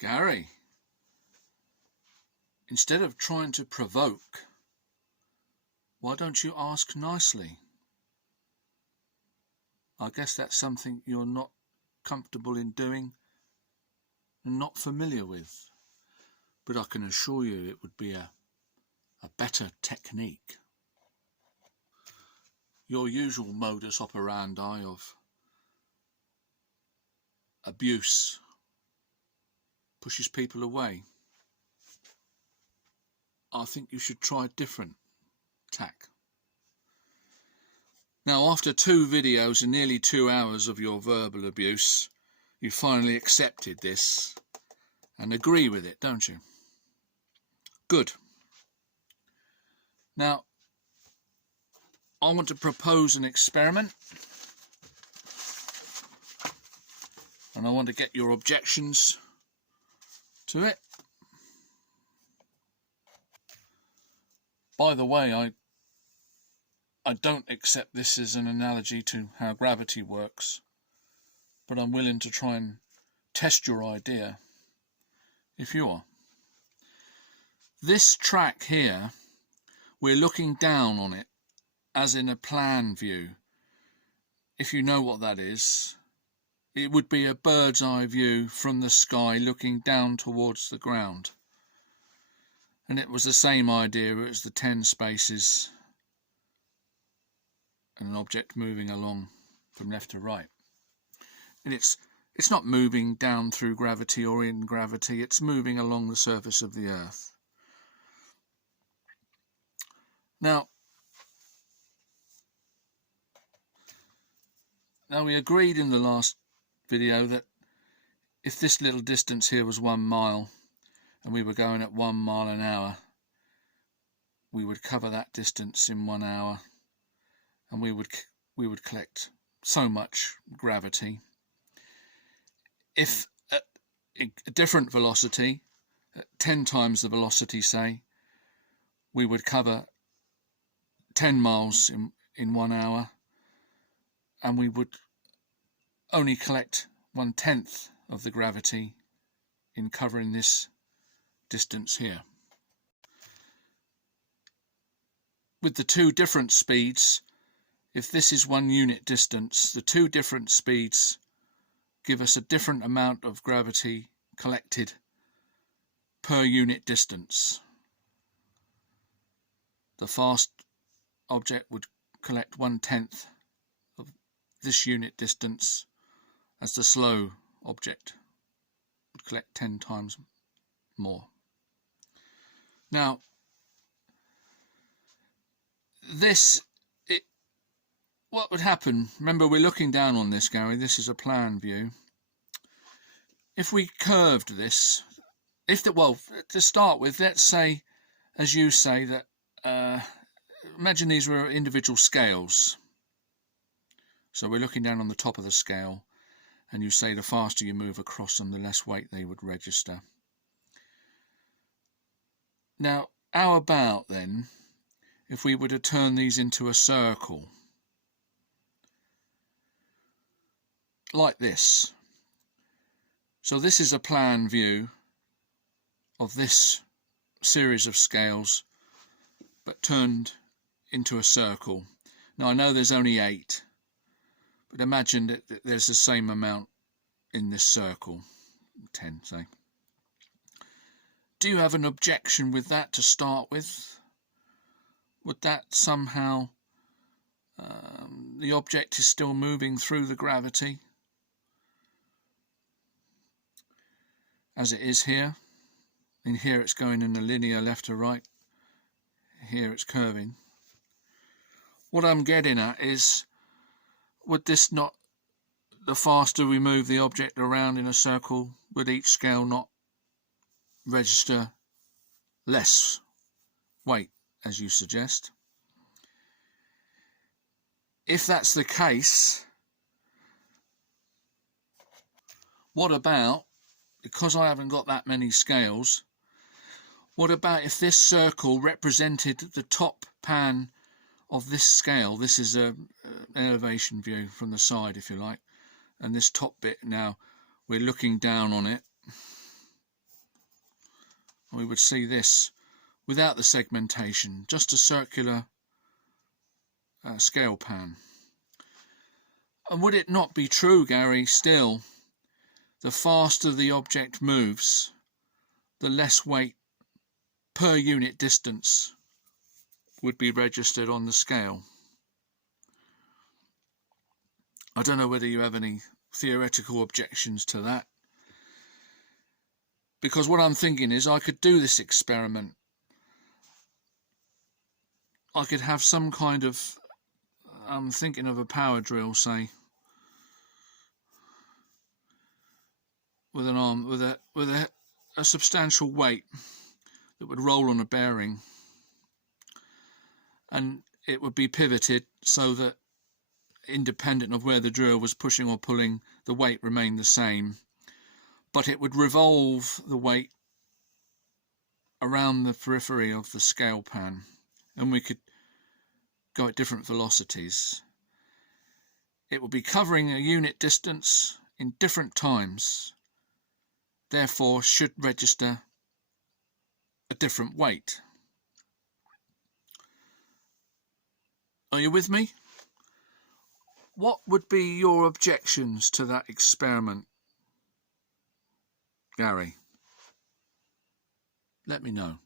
Gary, instead of trying to provoke, why don't you ask nicely? I guess that's something you're not comfortable in doing and not familiar with. But I can assure you it would be a better technique. Your usual modus operandi of abuse pushes people away. I think you should try a different tack. Now, after 2 videos and nearly 2 hours of your verbal abuse, you finally accepted this and agree with it, don't you? Good. Now, I want to propose an experiment, and I want to get your objections to it. By the way, I don't accept this as an analogy to how gravity works, but I'm willing to try and test your idea if you are. This track here, we're looking down on it as in a plan view. If you know what that is, it would be a bird's eye view from the sky looking down towards the ground. And it was the same idea. It was the 10 spaces and an object moving along from left to right. And it's not moving down through gravity or in gravity, it's moving along the surface of the Earth. Now we agreed in the last video that if this little distance here was 1 mile and we were going at 1 mile an hour, we would cover that distance in 1 hour, and we would collect so much gravity. If at a different velocity, at 10 times the velocity say, we would cover 10 miles in 1 hour, and we would only collect 1/10 of the gravity in covering this distance here. With the 2 different speeds, if this is 1 unit distance, the 2 different speeds give us a different amount of gravity collected per unit distance. The fast object would collect 1/10 of this unit distance, as the slow object would collect 10 times more. Now, what would happen, remember we're looking down on this, Gary, this is a plan view. If we curved this, to start with, let's say, as you say, that imagine these were individual scales. So we're looking down on the top of the scale, and you say the faster you move across them, the less weight they would register. Now, how about then if we were to turn these into a circle? Like this. So this is a plan view of this series of scales, but turned into a circle. Now I know there's only 8, but imagine that there's the same amount in this circle, 10 say. Do you have an objection with that to start with? Would that somehow, the object is still moving through the gravity as it is here? In here it's going in a linear left to right, here it's curving. What I'm getting at is, would this not, the faster we move the object around in a circle, would each scale not register less weight, as you suggest? If that's the case, what about, because I haven't got that many scales, what about if this circle represented the top pan of this scale? This is an elevation view from the side, if you like, and this top bit, now we're looking down on it, We would see this without the segmentation, just a circular scale pan. And would it not be true, Gary, still, the faster the object moves, the less weight per unit distance would be registered on the scale? I don't know whether you have any theoretical objections to that, because what I'm thinking is I could do this experiment. I could have some kind of, I'm thinking of a power drill, say, with an arm, with a substantial weight that would roll on a bearing, and it would be pivoted so that, independent of where the drill was pushing or pulling, the weight remained the same, but it would revolve the weight around the periphery of the scale pan, and we could go at different velocities. It would be covering a unit distance in different times, therefore should register a different weight. Are you with me? What would be your objections to that experiment, Gary? Let me know.